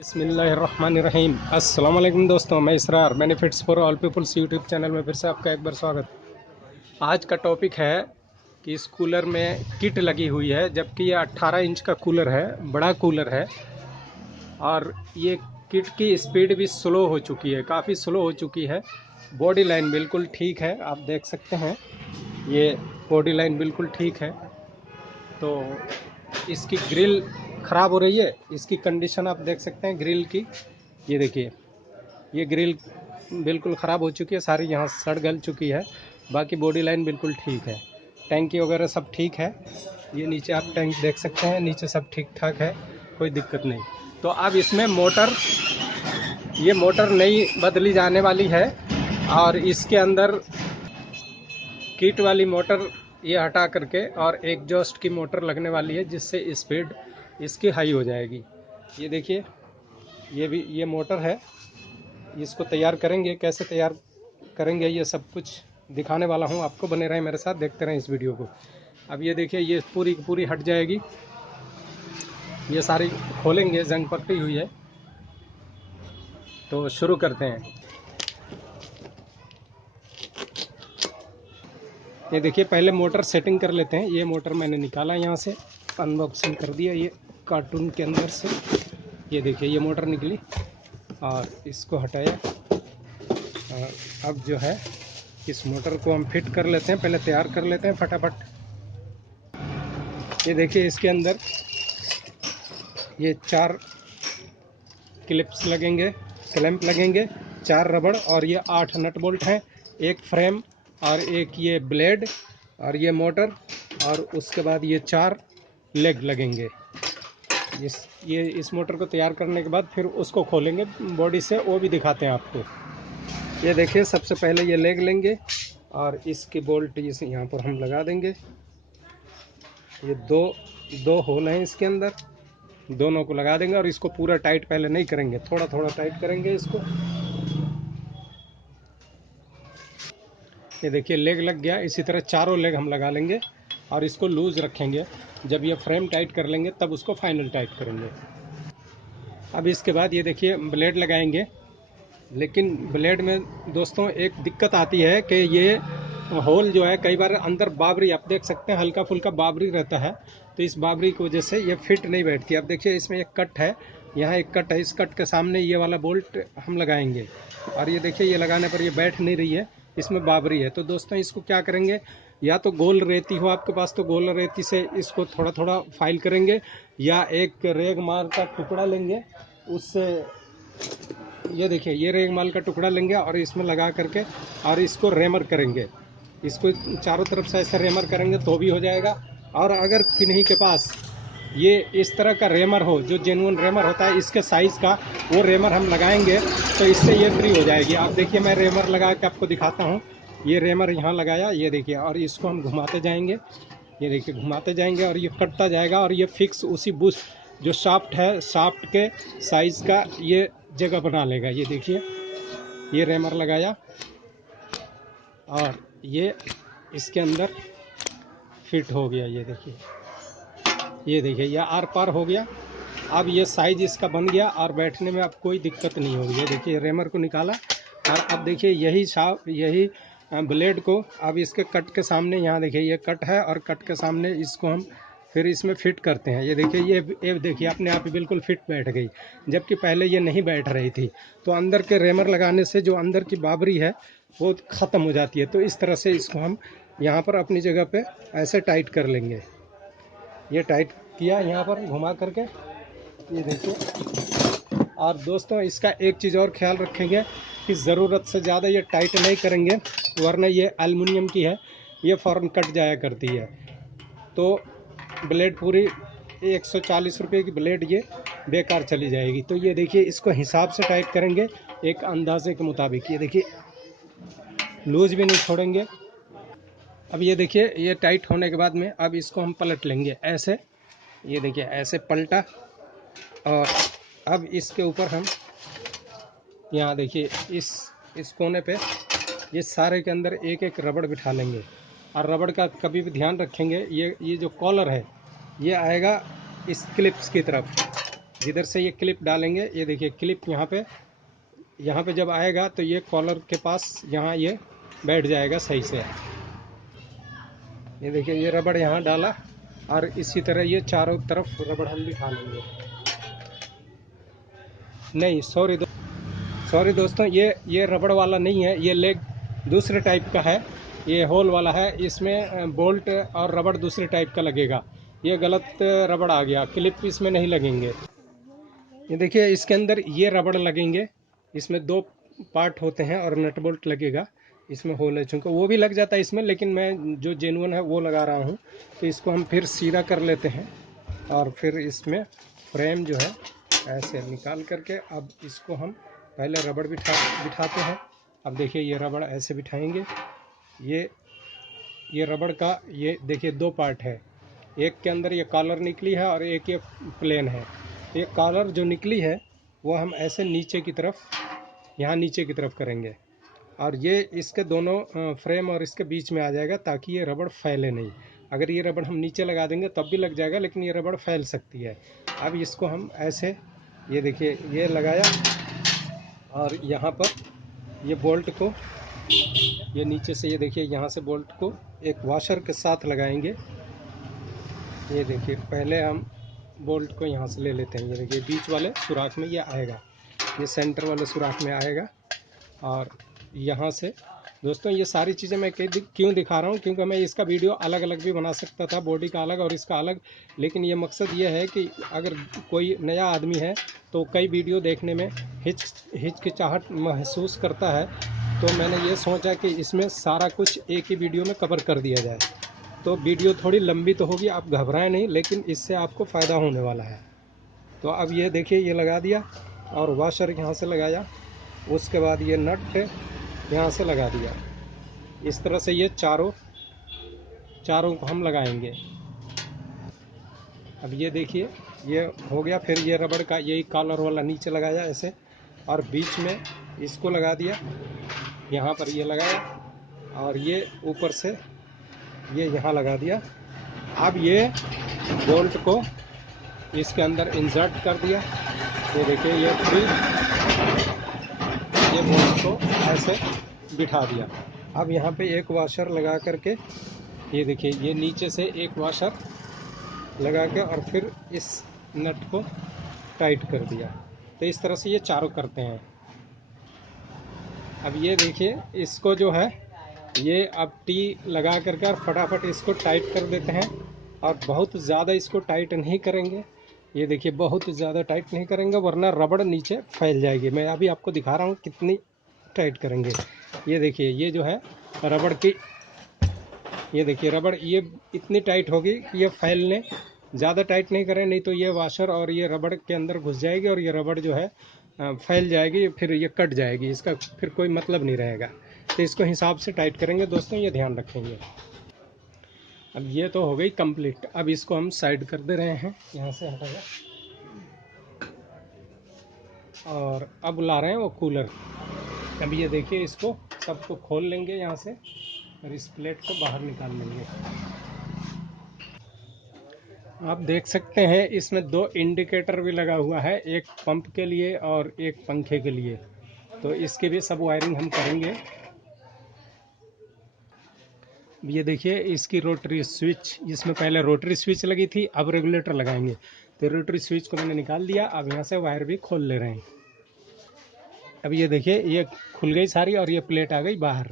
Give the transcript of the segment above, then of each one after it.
बिस्मिल्लाहिर्रहमानिर्रहीम। अस्सलाम वालेकुम दोस्तों, मैं Israr benefits for all peoples YouTube channel में फिर से आपका एक बार स्वागत। आज का टॉपिक है कि इस कूलर में किट लगी हुई है, जबकि ये 18 इंच का कूलर है, बड़ा कूलर है। और ये किट की स्पीड भी स्लो हो चुकी है, काफ़ी स्लो हो चुकी है। बॉडी लाइन बिल्कुल ठीक है, आप देख सकते हैं, ये बॉडी लाइन बिल्कुल ठीक है। तो इसकी ग्रिल ख़राब हो रही है, इसकी कंडीशन आप देख सकते हैं ग्रिल की। ये देखिए, ये ग्रिल बिल्कुल ख़राब हो चुकी है, सारी यहाँ सड़ गल चुकी है। बाकी बॉडी लाइन बिल्कुल ठीक है, टैंकी वगैरह सब ठीक है। ये नीचे आप टैंक देख सकते हैं, नीचे सब ठीक ठाक है, कोई दिक्कत नहीं। तो अब इसमें मोटर, ये मोटर नई बदली जाने वाली है और इसके अंदर किट वाली मोटर ये हटा करके और एग्जॉस्ट की मोटर लगने वाली है, जिससे स्पीड इसकी हाई हो जाएगी। ये देखिए, ये मोटर है। इसको तैयार करेंगे, कैसे तैयार करेंगे ये सब कुछ दिखाने वाला हूँ आपको, बने रहें मेरे साथ, देखते रहें इस वीडियो को। अब ये देखिए, ये पूरी की पूरी हट जाएगी, ये सारी खोलेंगे, जंग पकड़ी हुई है। तो शुरू करते हैं। ये देखिए, पहले मोटर सेटिंग कर लेते हैं। ये मोटर मैंने निकाला यहाँ से, अनबॉक्सिंग कर दिया ये कार्टून के अंदर से। ये देखिए, ये मोटर निकली और इसको हटाया। और अब जो है, इस मोटर को हम फिट कर लेते हैं, पहले तैयार कर लेते हैं फटाफट। ये देखिए, इसके अंदर ये 4 क्लिप्स लगेंगे, क्लैंप लगेंगे, 4 रबड़, और ये 8 नट बोल्ट हैं, एक फ्रेम और एक ये ब्लेड और ये मोटर, और उसके बाद ये 4 लेग लगेंगे। इस मोटर को तैयार करने के बाद फिर उसको खोलेंगे बॉडी से, वो भी दिखाते हैं आपको। ये देखिए, सबसे पहले ये लेग लेंगे और इसकी बोल्ट इस यहाँ पर हम लगा देंगे। ये दो होल हैं इसके अंदर, दोनों को लगा देंगे और इसको पूरा टाइट पहले नहीं करेंगे, थोड़ा थोड़ा टाइट करेंगे इसको। ये देखिए, लेग लग गया। इसी तरह चारों लेग हम लगा लेंगे और इसको लूज रखेंगे। जब ये फ्रेम टाइट कर लेंगे तब उसको फाइनल टाइट करेंगे। अब इसके बाद ये देखिए, ब्लेड लगाएंगे। लेकिन ब्लेड में दोस्तों एक दिक्कत आती है कि ये होल जो है, कई बार अंदर बाबरी, आप देख सकते हैं, हल्का फुल्का बाबरी रहता है। तो इस बाबरी की वजह से ये फिट नहीं बैठती। अब देखिए, इसमें एक कट है, यहाँ एक कट है, इस कट के सामने ये वाला बोल्ट हम लगाएंगे और ये देखिए, ये लगाने पर ये बैठ नहीं रही है, इसमें बाबरी है। तो दोस्तों, इसको क्या करेंगे, या तो गोल रेती हो आपके पास तो गोल रेती से इसको थोड़ा थोड़ा फाइल करेंगे, या एक रेगमार का टुकड़ा लेंगे, उससे, ये देखिए, ये रेगमाल का टुकड़ा लेंगे और इसमें लगा करके और इसको रेमर करेंगे। इसको चारों तरफ से ऐसे रेमर करेंगे तो भी हो जाएगा। और अगर किन्हीं के पास ये इस तरह का रेमर हो, जो जेन्युइन रेमर होता है इसके साइज़ का, वो रेमर हम लगाएंगे तो इससे ये फ्री हो जाएगी। आप देखिए, मैं रेमर लगा के आपको दिखाता हूँ। ये रेमर यहाँ लगाया, ये देखिए, और इसको हम घुमाते जाएंगे। ये देखिए, घुमाते जाएंगे और ये कटता जाएगा और ये फिक्स उसी बुश जो शाफ्ट है, शाफ्ट के साइज़ का ये जगह बना लेगा। ये देखिए, ये रेमर लगाया और ये इसके अंदर फिट हो गया। ये देखिए, ये देखिए, ये आर पार हो गया। अब ये साइज इसका बन गया और बैठने में अब कोई दिक्कत नहीं होगी। ये देखिए, रेमर को निकाला और अब देखिए, यही ब्लेड को अब इसके कट के सामने, यहाँ देखिए, ये कट है और कट के सामने इसको हम फिर इसमें फिट करते हैं। ये देखिए, ये देखिए, अपने आप ही बिल्कुल फिट बैठ गई, जबकि पहले ये नहीं बैठ रही थी। तो अंदर के रेमर लगाने से जो अंदर की बाबरी है वो ख़त्म हो जाती है। तो इस तरह से इसको हम यहाँ पर अपनी जगह पे ऐसे टाइट कर लेंगे। ये टाइट किया यहाँ पर घुमा करके, ये देखिए। और दोस्तों, इसका एक चीज़ और ख्याल रखेंगे कि ज़रूरत से ज़्यादा ये टाइट नहीं करेंगे, वरना ये एल्युमिनियम की है, ये फ़ौरन कट जाया करती है। तो ब्लेड पूरी 140 रुपये की ब्लेड ये बेकार चली जाएगी। तो ये देखिए, इसको हिसाब से टाइट करेंगे, एक अंदाजे के मुताबिक। ये देखिए, लूज भी नहीं छोड़ेंगे। अब ये देखिए, ये टाइट होने के बाद में अब इसको हम पलट लेंगे ऐसे। ये देखिए, ऐसे पलटा और अब इसके ऊपर हम यहाँ देखिए, इस कोने पे ये सारे के अंदर एक एक रबड़ बिठा लेंगे। और रबड़ का कभी भी ध्यान रखेंगे, ये जो कॉलर है ये आएगा इस क्लिप्स की तरफ, जिधर से ये क्लिप डालेंगे, ये देखिए क्लिप यहाँ पे जब आएगा तो ये कॉलर के पास यहाँ ये बैठ जाएगा सही से। ये देखिए ये रबड़ यहाँ डाला और इसी तरह ये चारों तरफ रबड़ हम बिठा लेंगे। नहीं सॉरी दोस्तों, ये रबड़ वाला नहीं है, ये लेग दूसरे टाइप का है, ये होल वाला है। इसमें बोल्ट और रबड़ दूसरे टाइप का लगेगा। ये गलत रबड़ आ गया, क्लिप इसमें नहीं लगेंगे। ये देखिए इसके अंदर ये रबड़ लगेंगे, इसमें 2 पार्ट होते हैं और नट बोल्ट लगेगा। इसमें होल है, चूँकि वो भी लग जाता है इसमें, लेकिन मैं जो जेन्युइन है वो लगा रहा हूँ। तो इसको हम फिर सीधा कर लेते हैं और फिर इसमें फ्रेम जो है ऐसे निकाल करके अब इसको हम पहले रबड़ बिठाते हैं। अब देखिए ये रबड़ ऐसे बिठाएंगे। ये रबड़ का ये देखिए 2 पार्ट है, एक के अंदर ये कॉलर निकली है और एक ये प्लेन है। ये कॉलर जो निकली है वो हम ऐसे नीचे की तरफ, यहाँ नीचे की तरफ करेंगे और ये इसके दोनों फ्रेम और इसके बीच में आ जाएगा ताकि ये रबड़ फैले नहीं। अगर ये रबड़ हम नीचे लगा देंगे तब भी लग जाएगा, लेकिन ये रबड़ फैल सकती है। अब इसको हम ऐसे, ये देखिए ये लगाया और यहाँ पर ये बोल्ट को, ये नीचे से ये देखिए यहाँ से बोल्ट को एक वॉशर के साथ लगाएंगे। ये देखिए पहले हम बोल्ट को यहाँ से ले लेते हैं। ये देखिए बीच वाले सुराख में ये आएगा, ये सेंटर वाले सुराख में आएगा। और यहाँ से दोस्तों ये सारी चीज़ें मैं क्यों दिखा रहा हूँ, क्योंकि मैं इसका वीडियो अलग अलग भी बना सकता था, बॉडी का अलग और इसका अलग। लेकिन ये मकसद ये है कि अगर कोई नया आदमी है तो कई वीडियो देखने में हिचकिचाहट महसूस करता है, तो मैंने ये सोचा कि इसमें सारा कुछ एक ही वीडियो में कवर कर दिया जाए। तो वीडियो थोड़ी लंबी तो होगी, आप घबराएं नहीं, लेकिन इससे आपको फ़ायदा होने वाला है। तो अब ये देखिए ये लगा दिया और वॉशर यहाँ से लगाया, उसके बाद ये नट यहाँ से लगा दिया। इस तरह से ये चारों को हम लगाएंगे। अब ये देखिए ये हो गया। फिर ये रबड़ का यही कॉलर वाला नीचे लगाया ऐसे और बीच में इसको लगा दिया, यहाँ पर ये लगाया और ये ऊपर से ये यहाँ लगा दिया। अब ये बोल्ट को इसके अंदर इंसर्ट कर दिया। ये देखिए ये फ्री, ये बोल्ट को ऐसे बिठा दिया। अब यहाँ पे एक वॉशर लगा करके, ये देखिए ये नीचे से एक वॉशर लगा के और फिर इस नट को टाइट कर दिया। तो इस तरह से ये चारों करते हैं। अब ये देखिए इसको जो है ये अब टी लगा करके और फटाफट इसको टाइट कर देते हैं। और बहुत ज़्यादा इसको टाइट नहीं करेंगे, ये देखिए बहुत ज़्यादा टाइट नहीं करेंगे वरना रबड़ नीचे फैल जाएगी। मैं अभी आपको दिखा रहा हूँ कितनी टाइट करेंगे। ये देखिए ये जो है रबड़ की, ये देखिए रबड़ ये इतनी टाइट होगी कि ये फैलने, ज़्यादा टाइट नहीं करें, नहीं तो ये वाशर और ये रबड़ के अंदर घुस जाएगी और ये रबड़ जो है फैल जाएगी, फिर ये कट जाएगी, इसका फिर कोई मतलब नहीं रहेगा। तो इसको हिसाब से टाइट करेंगे दोस्तों, ये ध्यान रखेंगे। अब ये तो हो गई कंप्लीट। अब इसको हम साइड कर दे रहे हैं, यहाँ से हटाया और अब ला रहे हैं वो कूलर। अब ये देखिए इसको सबको खोल लेंगे यहाँ से और इस प्लेट को बाहर निकाल लेंगे। आप देख सकते हैं इसमें 2 इंडिकेटर भी लगा हुआ है, एक पंप के लिए और एक पंखे के लिए। तो इसके भी सब वायरिंग हम करेंगे। ये देखिए इसकी रोटरी स्विच, इसमें पहले रोटरी स्विच लगी थी, अब रेगुलेटर लगाएंगे। तो रोटरी स्विच को मैंने निकाल दिया, अब यहाँ से वायर भी खोल ले रहे हैं। अब ये देखिए ये खुल गई सारी और ये प्लेट आ गई बाहर।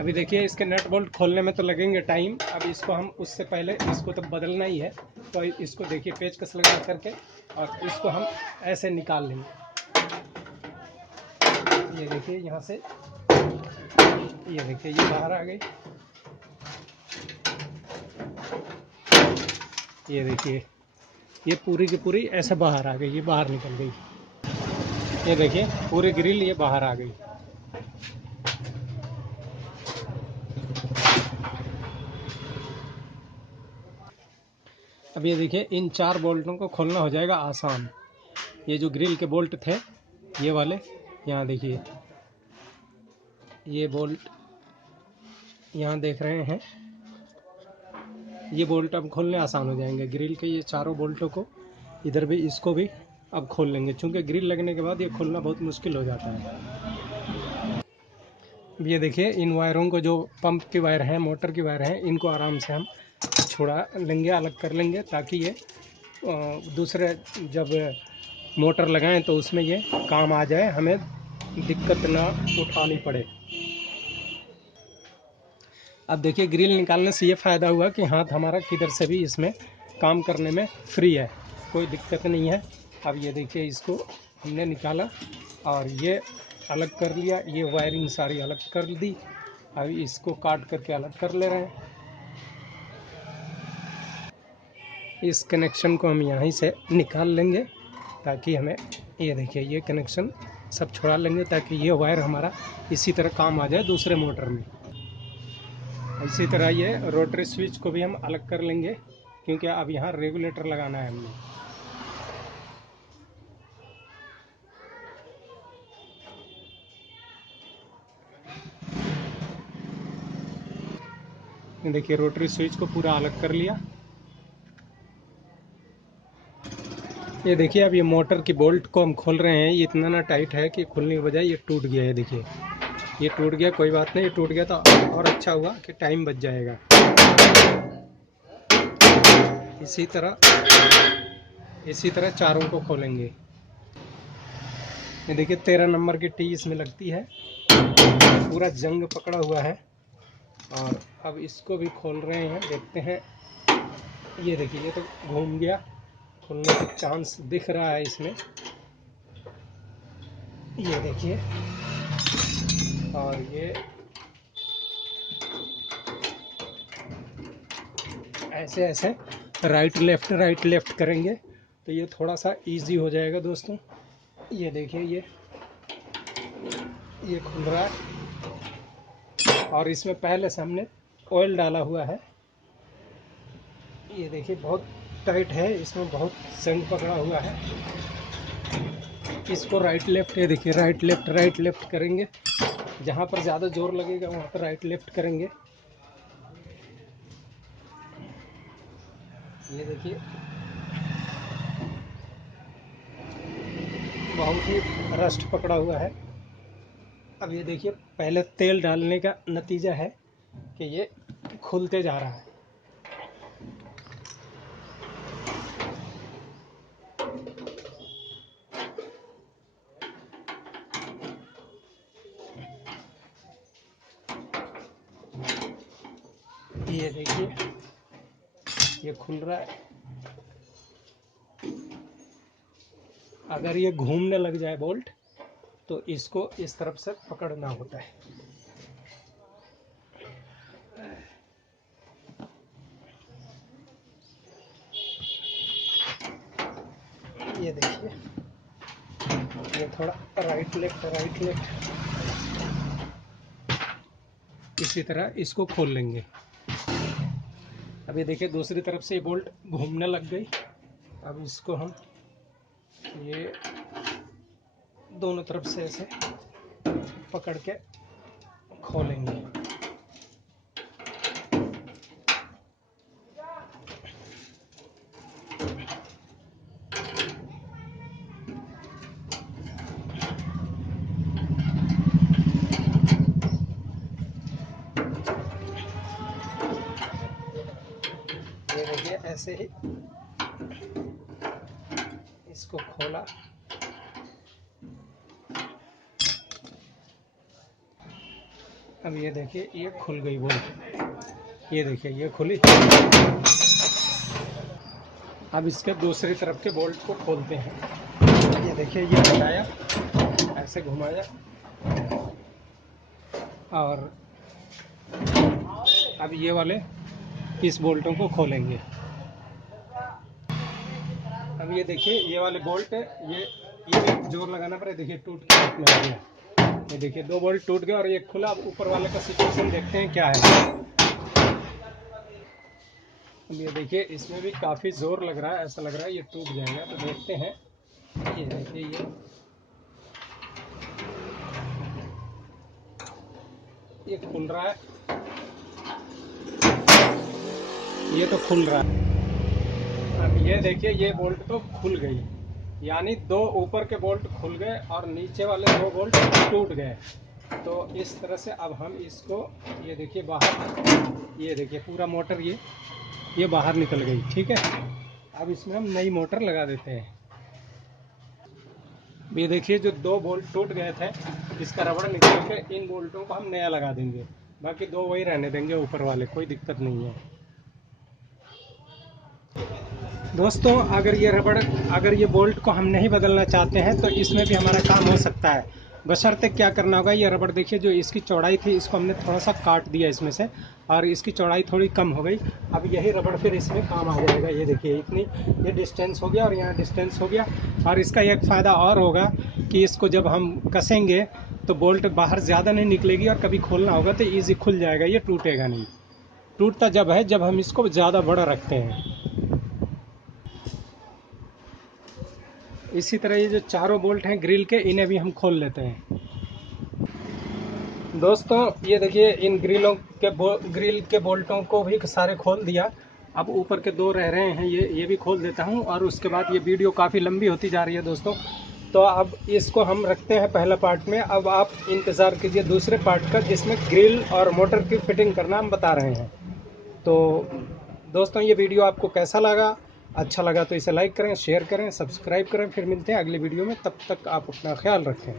अभी देखिए इसके नट बोल्ट खोलने में तो लगेंगे टाइम। अब इसको हम उससे पहले इसको तो बदलना ही है, तो इसको देखिए पेचकस लगा करके और इसको हम ऐसे निकाल लेंगे। ये देखिए यहाँ से, ये देखिए ये बाहर आ गई। ये देखिए ये पूरी की पूरी ऐसे बाहर आ गई, ये बाहर निकल गई। ये देखिए पूरी ग्रिल ये बाहर आ गई। अब ये देखिए इन 4 बोल्टों को खोलना हो जाएगा आसान। ये जो ग्रिल के बोल्ट थे ये वाले, यहाँ देखिए ये बोल्ट यहाँ देख रहे हैं, ये बोल्ट अब खोलने आसान हो जाएंगे। ग्रिल के ये चारों बोल्टों को, इधर भी, इसको भी अब खोल लेंगे, क्योंकि ग्रिल लगने के बाद ये खोलना बहुत मुश्किल हो जाता है। ये देखिए, इन वायरों को, जो पंप की वायर हैं, मोटर की वायर हैं, इनको आराम से हम छुड़ा लेंगे, अलग कर लेंगे, ताकि ये दूसरे जब मोटर लगाएं तो उसमें ये काम आ जाए, हमें दिक्कत ना उठानी पड़े। अब देखिए, ग्रिल निकालने से ये फ़ायदा हुआ कि हाथ हमारा किधर से भी इसमें काम करने में फ्री है, कोई दिक्कत नहीं है। अब ये देखिए, इसको हमने निकाला और ये अलग कर लिया, ये वायरिंग सारी अलग कर दी। अब इसको काट करके अलग कर ले रहे हैं। इस कनेक्शन को हम यहीं से निकाल लेंगे, ताकि हमें, ये देखिए, ये कनेक्शन सब छुड़ा लेंगे, ताकि ये वायर हमारा इसी तरह काम आ जाए दूसरे मोटर में। इसी तरह ये रोटरी स्विच को भी हम अलग कर लेंगे, क्योंकि अब यहाँ रेगुलेटर लगाना है हमने। देखिए, रोटरी स्विच को पूरा अलग कर लिया। ये देखिए, अब ये मोटर की बोल्ट को हम खोल रहे हैं। ये इतना ना टाइट है कि खुलने के बजाय ये टूट गया है। देखिए, ये टूट गया, कोई बात नहीं, ये टूट गया तो और अच्छा हुआ कि टाइम बच जाएगा। इसी तरह चारों को खोलेंगे। ये देखिए, 13 नंबर की टी इसमें लगती है, पूरा जंग पकड़ा हुआ है। और अब इसको भी खोल रहे हैं, देखते हैं। ये देखिए, ये तो घूम गया, खुलने का चांस दिख रहा है इसमें, ये देखिए। और ये ऐसे ऐसे राइट लेफ्ट करेंगे तो ये थोड़ा सा इजी हो जाएगा दोस्तों। ये देखिए, ये खुल रहा है, और इसमें पहले से हमने ऑयल डाला हुआ है। ये देखिए, बहुत टाइट है, इसमें बहुत जंग पकड़ा हुआ है। इसको राइट लेफ्ट, ये देखिए, राइट लेफ्ट करेंगे। जहाँ पर ज़्यादा जोर लगेगा वहाँ पर राइट लेफ्ट करेंगे। ये देखिए, बहुत ही रस्ट पकड़ा हुआ है। अब ये देखिए, पहले तेल डालने का नतीजा है कि ये खुलते जा रहा है। ये देखिए, ये खुल रहा है। अगर ये घूमने लग जाए बोल्ट, तो इसको इस तरफ से पकड़ना होता है। ये देखिए, ये थोड़ा राइट लेफ्ट, इसी तरह इसको खोल लेंगे। अब ये देखिए, दूसरी तरफ से ये बोल्ट घूमने लग गई। अब इसको हम ये दोनों तरफ से ऐसे पकड़ के खोलेंगे। ये देखिए, ऐसे ही इसको खोला। अब ये देखिए, ये खुल गई बोल्ट। ये देखिए, ये खुली। अब इसके दूसरी तरफ के बोल्ट को खोलते हैं। ये देखिए, ये लगाया, ऐसे घुमाया, और अब ये वाले इस बोल्टों को खोलेंगे। अब ये देखिए, ये वाले बोल्ट, ये भी जोर लगाना पड़े। देखिए, टूट के हाथ में आ गया। ये देखिए, 2 बोल्ट टूट गए और एक खुला। अब ऊपर वाले का सिचुएशन देखते हैं क्या है। अब ये देखिए, इसमें भी काफ़ी जोर लग रहा है, ऐसा लग रहा है ये टूट जाएगा, तो देखते हैं। ये देखिए, ये खुल रहा है। ये तो खुल रहा है। अब ये देखिए ये बोल्ट तो खुल गई, यानी दो ऊपर के बोल्ट खुल गए और नीचे वाले दो बोल्ट टूट गए। तो इस तरह से अब हम इसको, ये देखिए बाहर, ये देखिए पूरा मोटर ये बाहर निकल गई। ठीक है, अब इसमें हम नई मोटर लगा देते हैं। ये देखिए जो दो बोल्ट टूट गए थे, इसका रबड़ निकाल के इन बोल्टों को हम नया लगा देंगे, बाकी दो वही रहने देंगे ऊपर वाले, कोई दिक्कत नहीं है। दोस्तों अगर ये बोल्ट को हम नहीं बदलना चाहते हैं तो इसमें भी हमारा काम हो सकता है। बशर्ते क्या करना होगा, ये रबड़ देखिए जो इसकी चौड़ाई थी इसको हमने थोड़ा सा काट दिया इसमें से, और इसकी चौड़ाई थोड़ी कम हो गई। अब यही रबड़ फिर इसमें काम आ जाएगा। ये देखिए इतनी ये डिस्टेंस हो गया और यहाँ डिस्टेंस हो गया। और इसका एक फ़ायदा और होगा कि इसको जब हम कसेंगे तो बोल्ट बाहर ज़्यादा नहीं निकलेगी, और कभी खोलना होगा तो ईजी खुल जाएगा, ये टूटेगा नहीं। टूटता जब है जब हम इसको ज़्यादा बड़ा रखते हैं। इसी तरह ये जो चारों बोल्ट हैं ग्रिल के, इन्हें भी हम खोल लेते हैं। दोस्तों ये देखिए इन ग्रिल के बोल्टों को भी सारे खोल दिया। अब ऊपर के दो रह रहे हैं, ये भी खोल देता हूं, और उसके बाद ये वीडियो काफ़ी लंबी होती जा रही है दोस्तों। तो अब इसको हम रखते हैं पहला पार्ट में। अब आप इंतज़ार कीजिए दूसरे पार्ट का, जिसमें ग्रिल और मोटर की फिटिंग करना हम बता रहे हैं। तो दोस्तों ये वीडियो आपको कैसा लगा? अच्छा लगा तो इसे लाइक करें, शेयर करें, सब्सक्राइब करें। फिर मिलते हैं अगली वीडियो में, तब तक आप अपना ख्याल रखें।